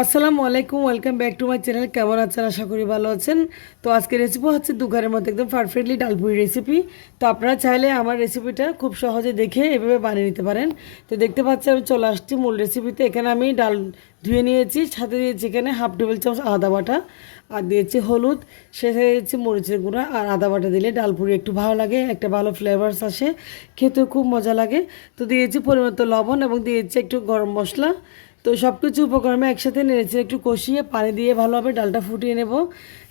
আসসালামু আলাইকুম, welcome back to my channel. কেমন আছেন? আশা করি ভালো আছেন। তো আজকে রেসিপি হচ্ছে দোকানের মতো, একদম পারফেক্টলি ডালপুরি রেসিপি তো আপনারা চাইলে আমার রেসিপিটা খুব সহজে দেখে এভাবে বানিয়ে নিতে পারেন। তো দেখতে পাচ্ছি আমি চলে আসছি মূল রেসিপিতে এখানে আমি ডাল ধুয়ে নিয়েছি, সাথে দিয়েছি এখানে হাফ টেবিল চামচ আদা বাটা, আর দিয়েছি হলুদ শেষে দিয়েছি মরিচের গুঁড়া, আর আদা বাটা দিলে ডালপুরি একটু ভালো লাগে, একটা ভালো ফ্লেভারস আসে, খেতেও খুব মজা লাগে। তো দিয়েছি পরিমাণ লবণ এবং দিয়েছি একটু গরম মশলা। তো সব কিছু উপকরণে একসাথে নেড়েছি একটু কষিয়ে পানি দিয়ে ভালোভাবে ডালটা ফুটিয়ে নেব।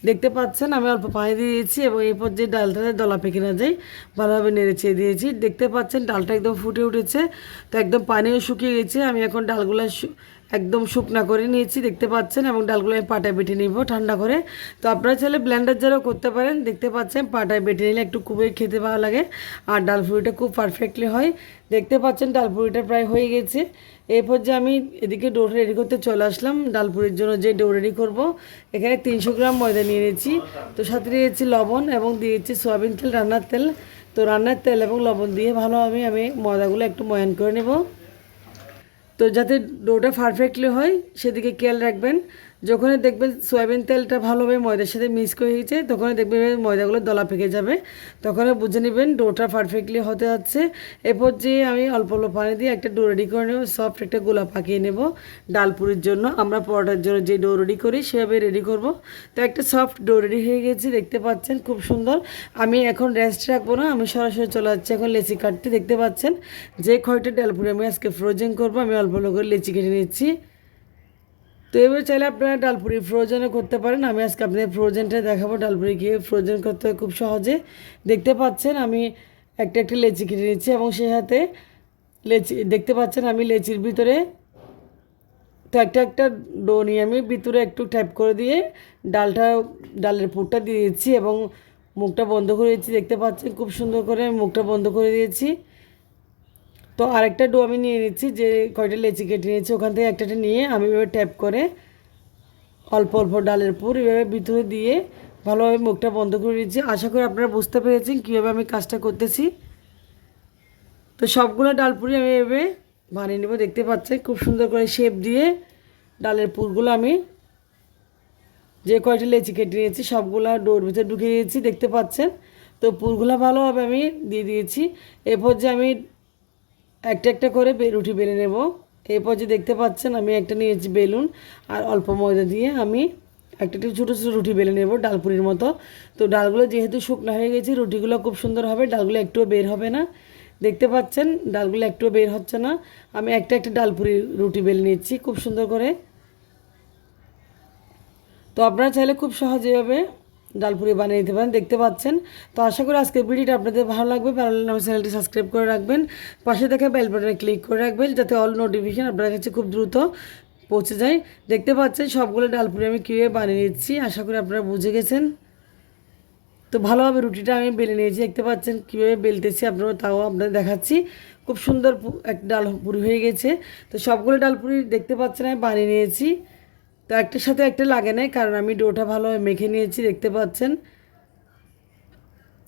দেখতে পাচ্ছেন আমি অল্প পানি দিয়ে দিয়েছি এবং এরপর যে ডালটাতে দলা পেকে না যায়, ভালোভাবে নেড়েছে দিয়েছি। দেখতে পাচ্ছেন ডালটা একদম ফুটে উঠেছে, তো একদম পানিও শুকিয়ে গেছে। আমি এখন ডালগুলো একদম শুকনা করে নিয়েছি, দেখতে পাচ্ছেন, এবং ডালগুলো আমি পাটায় বেটে নিব ঠান্ডা করে। তো আপনারা চাইলে ব্লেন্ডার যারাও করতে পারেন, দেখতে পাচ্ছেন, পাটায় বেটে নিলে একটু খুবই খেতে ভালো লাগে, আর ডাল পুরিটা খুব পারফেক্টলি হয়। দেখতে পাচ্ছেন, ডাল পুরিটা প্রায় হয়ে গেছে। এরপর যে আমি এদিকে ডো রেডি করতে চলে আসলাম, ডাল পুরির জন্য যে ডো রেডি করব, এখানে তিনশো গ্রাম ময়দা নিয়ে নিয়েছি। তো সাথে দিয়েছি লবণ এবং দিয়েছি সয়াবিন তেল, রান্নার তেল। তো রান্নার তেল এবং লবণ দিয়ে ভালোভাবে আমি ময়দাগুলো একটু ময়ান করে নেব। তো যাতে ডোটা পারফেক্টলি হয় সেদিকে খেয়াল রাখবেন। যখনই দেখবেন সয়াবিন তেলটা ভালোভাবে ময়দার সাথে মিক্স করে গেছে তখনই দেখবেন ময়দাগুলো দলা পেকে যাবে। তখনই বুঝে নেবেন ডোটা পারফেক্টলি হতে যাচ্ছে। এরপর যে আমি অল্প অল্প পানি দিয়ে একটা ডো রেডি করে নেব সফট একটা গোলা পাকিয়ে নেব ডাল পুরির জন্য। আমরা পরোটার জন্য যে ডো রেডি করি সেভাবে রেডি করব। তো একটা সফট ডো রেডি হয়ে গেছে, দেখতে পাচ্ছেন খুব সুন্দর। আমি এখন রেস্ট রাখব না, আমি সরাসরি চলে যাচ্ছি এখন লেচি কাটতে। দেখতে পাচ্ছেন যে খয়টা ডালপুরি আমি আজকে ফ্রোজেন করব, আমি অল্প অল্প করে লেচি কেটে নিচ্ছি। তো এবার চাইলে আপনারা ডালপুরি ফ্রোজেনও করতে পারেন। আমি আজকে আপনাদের ফ্রোজেনটা দেখাবো। ডালপুরি গিয়ে ফ্রোজেন করতে হয় খুব সহজে। দেখতে পাচ্ছেন আমি একটা একটা লেচি কেটে নিচ্ছি এবং সেই হাতে লেচি, দেখতে পাচ্ছেন আমি লেচির ভিতরে তো একটা একটা ডো নিয়ে আমি ভিতরে একটু ট্যাপ করে দিয়ে ডালটা, ডালের পুরটা দিয়ে দিচ্ছি এবং মুখটা বন্ধ করে দিয়েছি দেখতে পাচ্ছেন খুব সুন্দর করে আমি মুখটা বন্ধ করে দিয়েছি। তো আরেকটা ডো আমি নিয়ে নিচ্ছি, যে কয়টা লেচি কেটে নিয়েছি, ওখান থেকে একটা একটা নিয়ে আমি এভাবে ট্যাপ করে অল্প অল্প ডালের পুর এভাবে ভিতরে দিয়ে ভালোভাবে মুখটা বন্ধ করে দিচ্ছি আশা করি আপনারা বুঝতে পেরেছেন কীভাবে আমি কাজটা করতেছি। তো সবগুলো ডালপুরি আমি এভাবে বানিয়ে নেব, দেখতে পাচ্ছেন খুব সুন্দর করে শেপ দিয়ে ডালের পুরগুলো আমি যে কয়টি লেচি কেটে নিয়েছি, সবগুলো ডোর ভিতরে ঢুকিয়ে দিয়েছি, দেখতে পাচ্ছেন। তো পুরগুলো ভালোভাবে আমি দিয়ে দিয়েছি। এরপর যে আমি একটা একটা করে রুটি বেলে নেব। এরপর যে দেখতে পাচ্ছেন, আমি একটা নিয়েছি বেলুন আর অল্প ময়দা দিয়ে আমি একটা একটু ছোটো ছোটো রুটি বেলে নেব ডালপুরির মতো। তো ডালগুলো যেহেতু শুকনো হয়ে গেছে, রুটিগুলো খুব সুন্দর হবে, ডালগুলো একটুও বের হবে না। দেখতে পাচ্ছেন, ডালগুলো একটুও বের হচ্ছে না। আমি একটা একটা ডালপুরি রুটি বেলে নিচ্ছি খুব সুন্দর করে। তো আপনারা চাইলে খুব সহজেভাবে ডালপুরি বানিয়ে নিতে পারেন, দেখতে পাচ্ছেন। তো আশা করি আজকের ভিডিওটা আপনাদের ভালো লাগবে। ভালো লাগলে আমার চ্যানেলটি সাবস্ক্রাইব করে রাখবেন। পাশে থেকে বেল বাটনে ক্লিক করে রাখবেন, যাতে অল নোটিফিকেশন আপনার কাছে খুব দ্রুত পৌঁছে যায়। দেখতে পাচ্ছেন, সবগুলো ডালপুরি আমি কীভাবে বানিয়ে নিচ্ছি, আশা করি আপনারা বুঝে গেছেন। তো ভালোভাবে রুটিটা আমি বেলে নিয়েছি, দেখতে পাচ্ছেন কীভাবে বেলতেছি আপনারা, তাও আপনাদের দেখাচ্ছি। খুব সুন্দর এক ডাল পুরি হয়ে গেছে। তো সবগুলো ডাল ডালপুরি দেখতে পাচ্ছেন আমি বানিয়ে নিয়েছি। তো একটার সাথে একটা লাগে নাই, কারণ আমি ডোটা ভালোভাবে মেখে নিয়েছি, দেখতে পাচ্ছেন।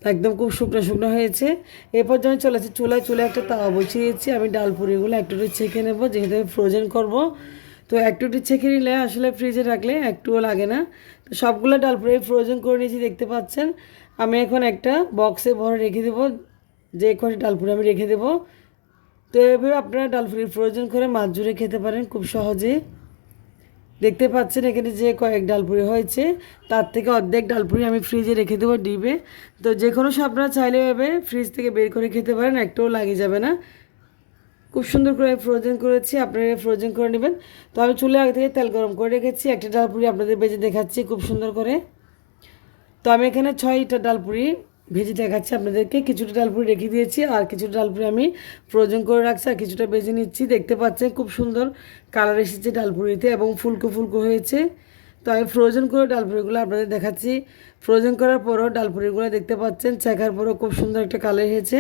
একদম খুব শুকনো শুকনো হয়েছে। এরপর যখন চলে আসছে চুলায়, চুলে একটা তাওয়া বসিয়েছি আমি ডাল পুরিগুলো একটু ছেঁকে নেব, যেহেতু আমি ফ্রোজেন করব। তো একটু ছেঁকে নিলে আসলে ফ্রিজে রাখলে একটুও লাগে না। তো সবগুলো ডাল পুরি ফ্রোজেন করে নিয়েছি, দেখতে পাচ্ছেন। আমি এখন একটা বক্সে ভরে রেখে দেবো। যে কটি ডালপুরি আমি রেখে দেবো। তো এভাবে আপনারা ডালপুরি ফ্রোজেন করে মাছ জুড়ে খেতে পারেন খুব সহজে। দেখতে পাচ্ছেন এখানে যে কয়েক ডালপুরি হয়েছে, তার থেকে অর্ধেক ডালপুরি আমি ফ্রিজে রেখে দেবো ডিবে তো যে কোনো সব চাইলে এভাবে ফ্রিজ থেকে বের করে খেতে পারেন, একটাও লাগে যাবে না। খুব সুন্দর করে ফ্রোজেন করেছি, আপনারা ফ্রোজেন করে নেবেন। তো আমি চুলে আগে থেকে তেল গরম করে রেখেছি, একটা ডালপুরি আপনাদের বেজে দেখাচ্ছি খুব সুন্দর করে। তো আমি এখানে ছয়টা ডালপুরি ভেজে দেখাচ্ছি আপনাদেরকে। কিছুটা ডালপুরি রেখে দিয়েছি, আর কিছুটা ডালপুরি আমি ফ্রোজেন করে রাখছি, আর কিছুটা ভেজে নিচ্ছি। দেখতে পাচ্ছেন খুব সুন্দর কালার এসেছে ডালপুরিতে এবং ফুলকো ফুলকো হয়েছে। তো আমি ফ্রোজেন করে ডালপুরিগুলো আপনাদের দেখাচ্ছি। ফ্রোজেন করার পরও ডালপুরিগুলো দেখতে পাচ্ছেন চেকার পরও খুব সুন্দর একটা কালার হয়েছে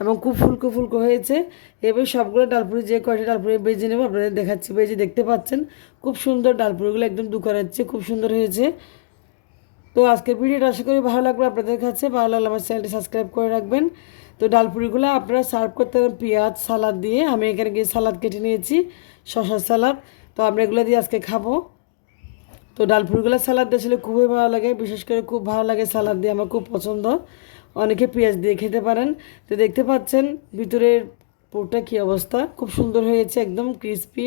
এবং খুব ফুলকো ফুলকো হয়েছে। এবার সবগুলো ডালপুরি যে কয়টা ডালপুরি বেজে নেব আপনাদের দেখাচ্ছি। বেজে দেখতে পাচ্ছেন, খুব সুন্দর ডালপুরিগুলো একদম দুকারাচ্ছে খুব সুন্দর হয়েছে। তো আজকের ভিডিওটা আশা করি ভালো লাগবে আপনাদের কাছে। ভালো লাগলে আমার চ্যানেলটি সাবস্ক্রাইব করে রাখবেন। তো ডালপুরিগুলো আপনারা সার্ভ করতে পারেন পেঁয়াজ, সালাদ দিয়ে। আমি এখানে গিয়ে সালাদ কেটে নিয়েছি শশার সালাদ। তো আমরা এগুলো দিয়ে আজকে খাব। তো ডালপুরিগুলো সালাদ দিয়ে আসলে খুবই ভালো লাগে। বিশেষ করে খুব ভালো লাগে সালাদ দিয়ে, আমার খুব পছন্দ। অনেকে পেঁয়াজ দিয়ে খেতে পারেন। তো দেখতে পাচ্ছেন ভিতরের পুরটা কী অবস্থা। খুব সুন্দর হয়েছে, একদম ক্রিস্পি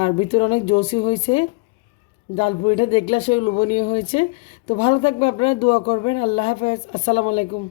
আর ভিতরে অনেক জোসি হয়েছে। ডালপুরিটা দেখলে আসলে লোভনীয় হয়েছে। তো ভালো থাকবে আপনারা, দোয়া করবেন। আল্লাহ হাফেজ। আসসালামু আলাইকুম।